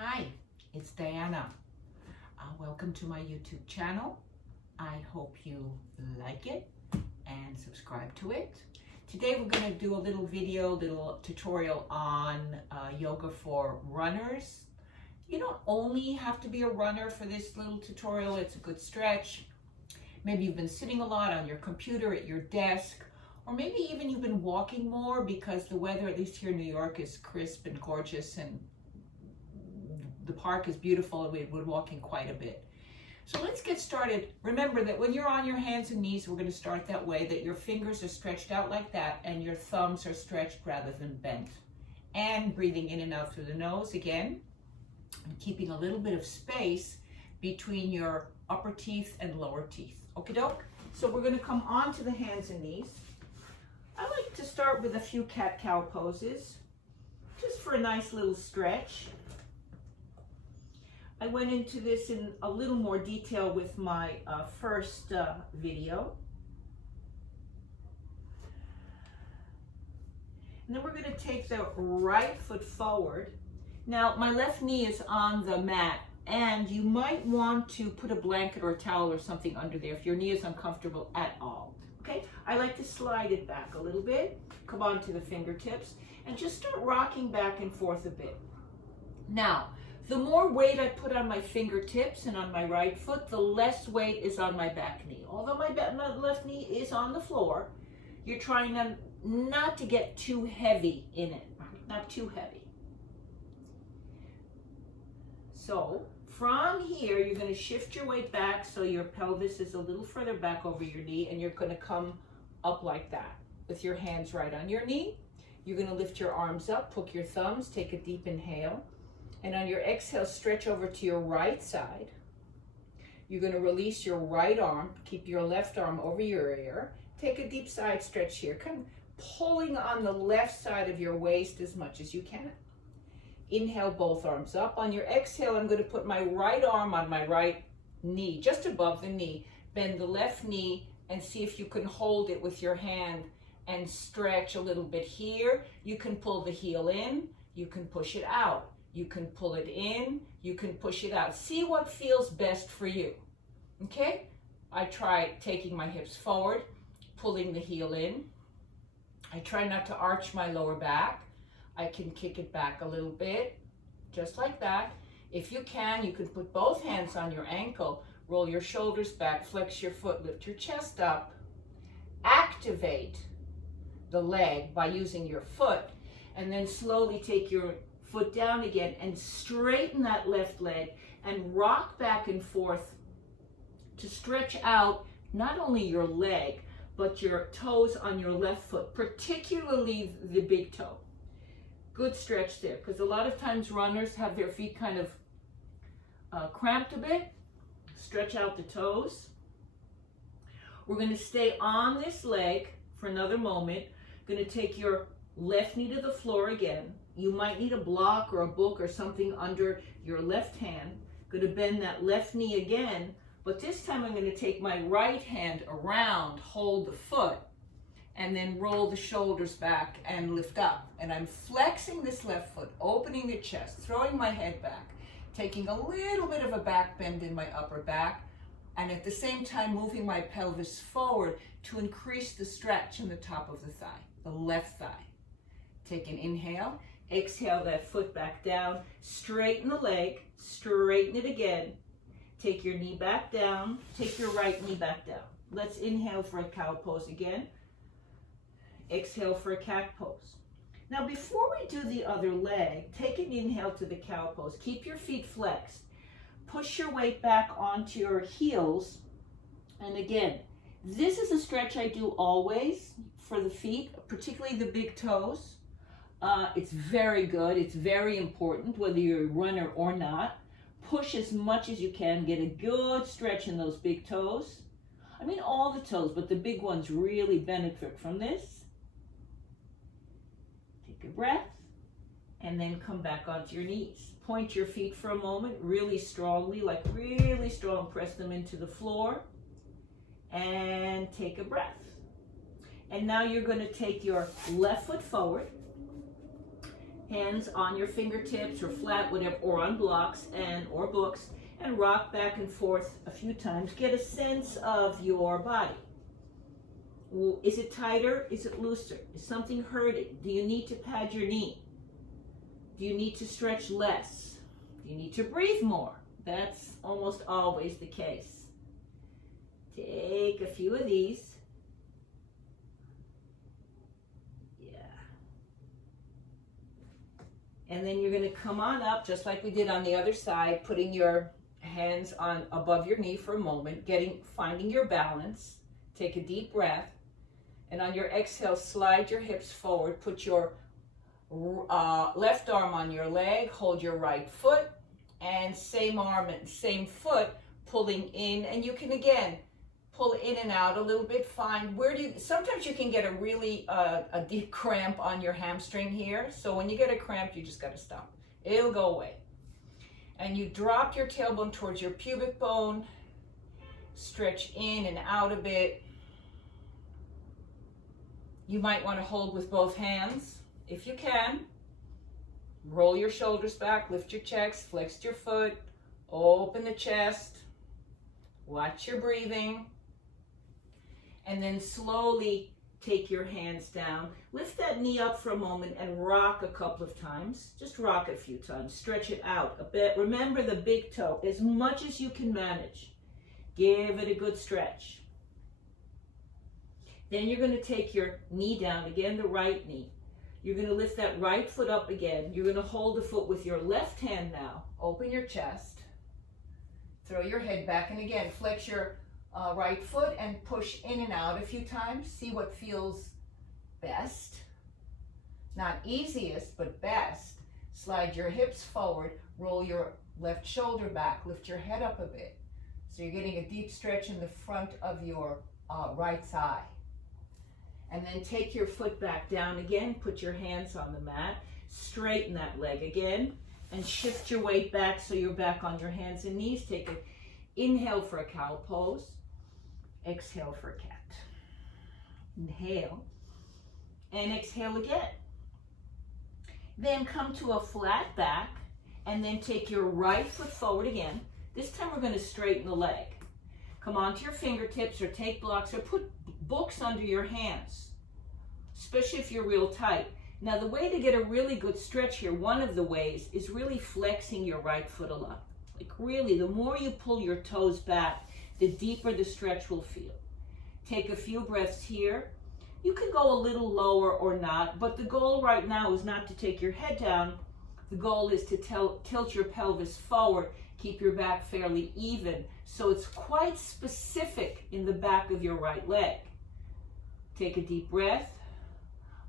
Hi, it's Diana. Welcome to my YouTube channel. I hope you like it and subscribe to it. Today we're going to do a little tutorial on yoga for runners. You don't only have to be a runner for this little tutorial. It's a good stretch. Maybe you've been sitting a lot on your computer at your desk, or maybe even you've been walking more because the weather, at least here in New York, is crisp and gorgeous and the park is beautiful and we're walking quite a bit. So let's get started. Remember that when you're on your hands and knees, we're going to start that way, that your fingers are stretched out like that and your thumbs are stretched rather than bent. And breathing in and out through the nose again, and keeping a little bit of space between your upper teeth and lower teeth. Okie doke? So we're going to come on to the hands and knees. I like to start with a few cat-cow poses, just for a nice little stretch. I went into this in a little more detail with my first video. And then we're going to take the right foot forward. Now, my left knee is on the mat, and you might want to put a blanket or a towel or something under there if your knee is uncomfortable at all. Okay? I like to slide it back a little bit, come on to the fingertips, and just start rocking back and forth a bit. Now, the more weight I put on my fingertips and on my right foot, the less weight is on my back knee. Although my left knee is on the floor, you're trying not to get too heavy in it, not too heavy. So from here, you're going to shift your weight back so your pelvis is a little further back over your knee, and you're going to come up like that with your hands right on your knee. You're going to lift your arms up, hook your thumbs, take a deep inhale. And on your exhale, stretch over to your right side. You're going to release your right arm, keep your left arm over your ear. Take a deep side stretch here, kind of pulling on the left side of your waist as much as you can. Inhale, both arms up. On your exhale, I'm going to put my right arm on my right knee, just above the knee. Bend the left knee and see if you can hold it with your hand and stretch a little bit here. You can pull the heel in, you can push it out. You can pull it in, you can push it out. See what feels best for you, okay? I try taking my hips forward, pulling the heel in. I try not to arch my lower back. I can kick it back a little bit, just like that. If you can put both hands on your ankle, roll your shoulders back, flex your foot, lift your chest up. Activate the leg by using your foot, and then slowly take your foot down again and straighten that left leg and rock back and forth to stretch out not only your leg, but your toes on your left foot, particularly the big toe. Good stretch there, because a lot of times runners have their feet kind of cramped a bit. Stretch out the toes. We're going to stay on this leg for another moment. Going to take your left knee to the floor again. You might need a block or a book or something under your left hand. Going to bend that left knee again, but this time I'm going to take my right hand around, hold the foot, and then roll the shoulders back and lift up. And I'm flexing this left foot, opening the chest, throwing my head back, taking a little bit of a back bend in my upper back, and at the same time moving my pelvis forward to increase the stretch in the top of the thigh, the left thigh. Take an inhale. Exhale that foot back down, straighten the leg, straighten it again. Take your knee back down, take your right knee back down. Let's inhale for a cow pose again. Exhale for a cat pose. Now before we do the other leg, take an inhale to the cow pose. Keep your feet flexed. Push your weight back onto your heels. And again, this is a stretch I do always for the feet, particularly the big toes. It's very good. It's very important, whether you're a runner or not. Push as much as you can. Get a good stretch in those big toes. I mean, all the toes, but the big ones really benefit from this. Take a breath, and then come back onto your knees. Point your feet for a moment, really strongly, like really strong. Press them into the floor, and take a breath. And now you're going to take your left foot forward. Hands on your fingertips or flat, whatever, or on blocks or books, and rock back and forth a few times. Get a sense of your body. Is it tighter? Is it looser? Is something hurting? Do you need to pad your knee? Do you need to stretch less? Do you need to breathe more? That's almost always the case. Take a few of these. Yeah. And then you're going to come on up just like we did on the other side, putting your hands on above your knee for a moment, finding your balance. Take a deep breath. And on your exhale, slide your hips forward. Put your left arm on your leg. Hold your right foot. And same arm and same foot pulling in. And you can, again, pull in and out a little bit. Find sometimes you can get a really a deep cramp on your hamstring here. So when you get a cramp, you just got to stop. It'll go away. And you drop your tailbone towards your pubic bone. Stretch in and out a bit. You might want to hold with both hands, if you can. Roll your shoulders back, lift your chest, flex your foot, open the chest. Watch your breathing. And then slowly take your hands down. Lift that knee up for a moment and rock a couple of times. Just rock it a few times. Stretch it out a bit. Remember the big toe, as much as you can manage. Give it a good stretch. Then you're going to take your knee down, again, the right knee. You're going to lift that right foot up again. You're going to hold the foot with your left hand now. Open your chest. Throw your head back, and again, flex your right foot and push in and out a few times. See what feels best. Not easiest, but best. Slide your hips forward. Roll your left shoulder back. Lift your head up a bit. So you're getting a deep stretch in the front of your right thigh. And then take your foot back down again, put your hands on the mat, straighten that leg again, and shift your weight back so you're back on your hands and knees. Take an inhale for a cow pose, exhale for a cat. Inhale, and exhale again. Then come to a flat back, and then take your right foot forward again. This time we're going to straighten the leg. Come onto your fingertips or take blocks or put books under your hands, especially if you're real tight. Now the way to get a really good stretch here, one of the ways, is really flexing your right foot a lot. Like really, the more you pull your toes back, the deeper the stretch will feel. Take a few breaths here. You can go a little lower or not, but the goal right now is not to take your head down. The goal is to tilt your pelvis forward, keep your back fairly even, so it's quite specific in the back of your right leg. Take a deep breath.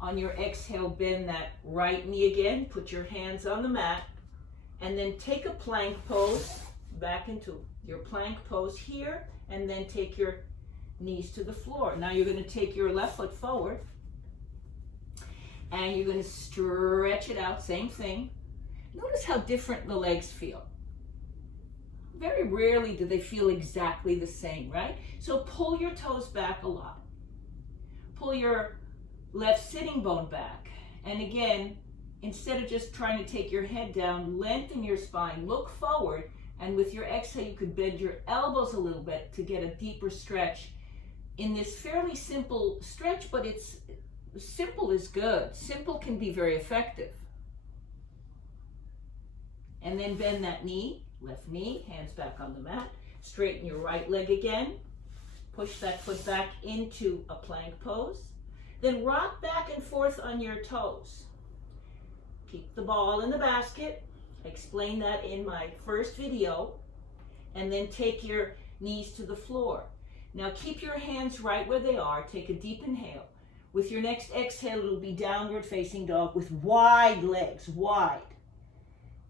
On your exhale, bend that right knee again. Put your hands on the mat. And then take a plank pose, back into your plank pose here, and then take your knees to the floor. Now you're going to take your left foot forward, and you're going to stretch it out, same thing. Notice how different the legs feel. Very rarely do they feel exactly the same, right? So pull your toes back a lot. Pull your left sitting bone back. And again, instead of just trying to take your head down, lengthen your spine, look forward, and with your exhale, you could bend your elbows a little bit to get a deeper stretch in this fairly simple stretch, but it's simple is good. Simple can be very effective. And then bend that knee, left knee, hands back on the mat. Straighten your right leg again. Push that foot back into a plank pose. Then rock back and forth on your toes. Keep the ball in the basket. I explained that in my first video. And then take your knees to the floor. Now keep your hands right where they are. Take a deep inhale. With your next exhale, it'll be downward facing dog with wide legs, wide.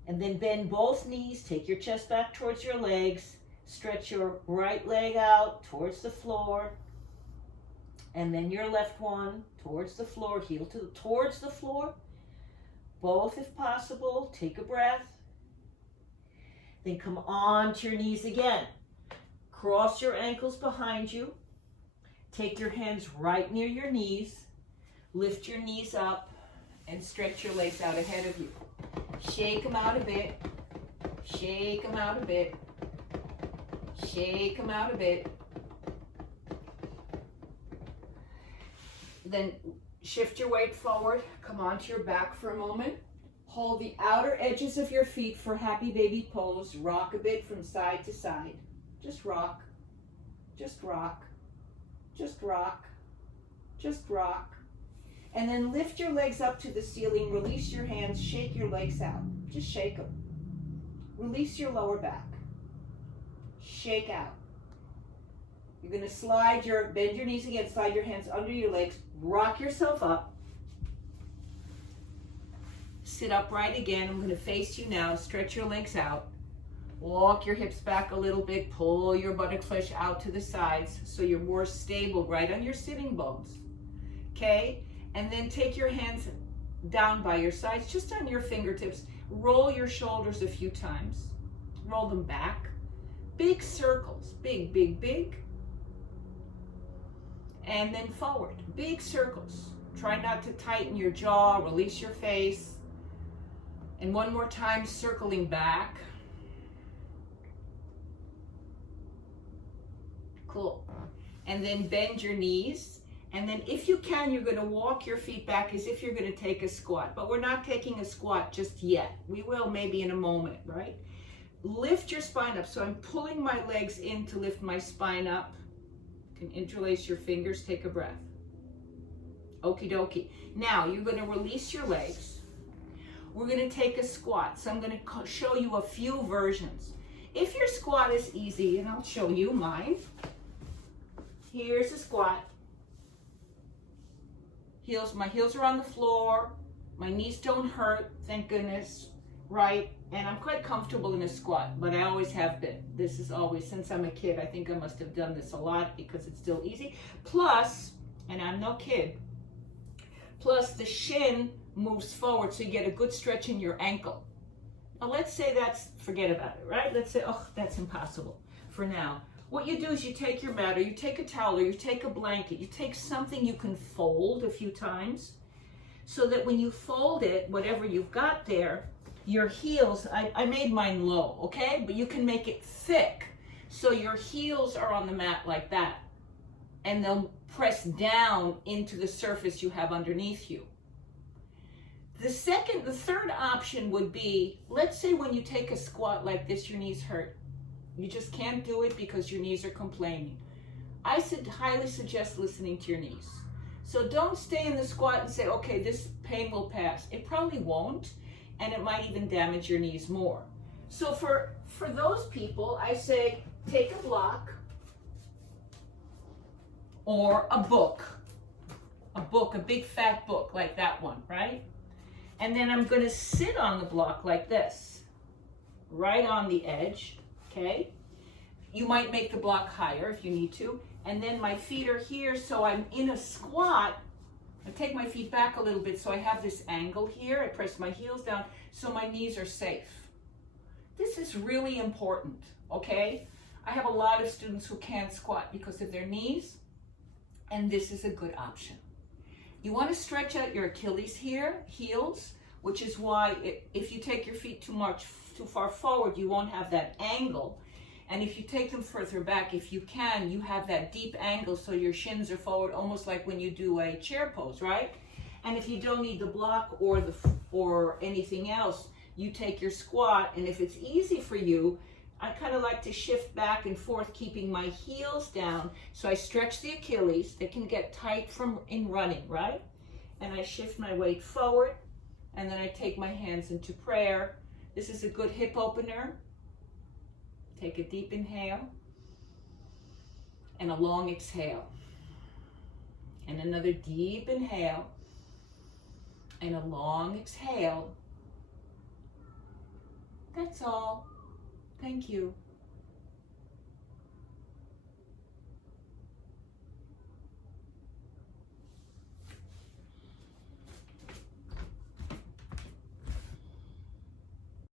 And then bend both knees, take your chest back towards your legs, stretch your right leg out towards the floor, and then your left one towards the floor, heel towards the floor, both if possible. Take a breath. Then come on to your knees again. Cross your ankles behind you. Take your hands right near your knees. Lift your knees up and stretch your legs out ahead of you. Shake them out a bit. Shake them out a bit. Shake them out a bit. Then shift your weight forward. Come onto your back for a moment. Hold the outer edges of your feet for happy baby pose. Rock a bit from side to side. Just rock. Just rock. Just rock. Just rock. And then lift your legs up to the ceiling. Release your hands. Shake your legs out. Just shake them. Release your lower back. Shake out. You're going to bend your knees again, slide your hands under your legs, rock yourself up. Sit upright again. I'm going to face you now. Stretch your legs out. Walk your hips back a little bit. Pull your buttock flesh out to the sides so you're more stable right on your sitting bones. Okay? And then take your hands down by your sides, just on your fingertips. Roll your shoulders a few times. Roll them back. Big circles. Big, big, big. And then forward. Big circles. Try not to tighten your jaw. Release your face. And one more time, circling back. Cool. And then bend your knees. And then if you can, you're going to walk your feet back as if you're going to take a squat. But we're not taking a squat just yet. We will maybe in a moment, right? Lift your spine up. So I'm pulling my legs in to lift my spine up. You can interlace your fingers. Take a breath. Okie dokie. Now you're going to release your legs. We're going to take a squat. So I'm going to show you a few versions. If your squat is easy, and I'll show you mine. Here's a squat. My heels are on the floor. My knees don't hurt, thank goodness, right? And I'm quite comfortable in a squat, but I always have been. This is always, since I'm a kid, I think I must have done this a lot because it's still easy. Plus, and I'm no kid, plus the shin moves forward so you get a good stretch in your ankle. Now let's say forget about it, right? Let's say, oh, that's impossible for now. What you do is you take your mat, or you take a towel, or you take a blanket, you take something you can fold a few times so that when you fold it, whatever you've got there, your heels, I made mine low, okay? But you can make it thick so your heels are on the mat like that and they'll press down into the surface you have underneath you. The third option would be, let's say when you take a squat like this, your knees hurt. You just can't do it because your knees are complaining. I highly suggest listening to your knees. So don't stay in the squat and say, okay, this pain will pass. It probably won't, and it might even damage your knees more. So for those people, I say, take a block or a book, a big fat book like that one, right? And then I'm going to sit on the block like this, right on the edge. Okay, you might make the block higher if you need to. And then my feet are here, so I'm in a squat. I take my feet back a little bit so I have this angle here. I press my heels down so my knees are safe. This is really important, okay? I have a lot of students who can't squat because of their knees, and this is a good option. You want to stretch out your Achilles heels, which is why if you take your feet too far forward, you won't have that angle. And if you take them further back, if you can, you have that deep angle so your shins are forward, almost like when you do a chair pose, right? And if you don't need the block or anything else, you take your squat, and if it's easy for you, I kind of like to shift back and forth, keeping my heels down. So I stretch the Achilles. They can get tight in running, right? And I shift my weight forward, and then I take my hands into prayer. This is a good hip opener. Take a deep inhale and a long exhale. And another deep inhale and a long exhale. That's all. Thank you.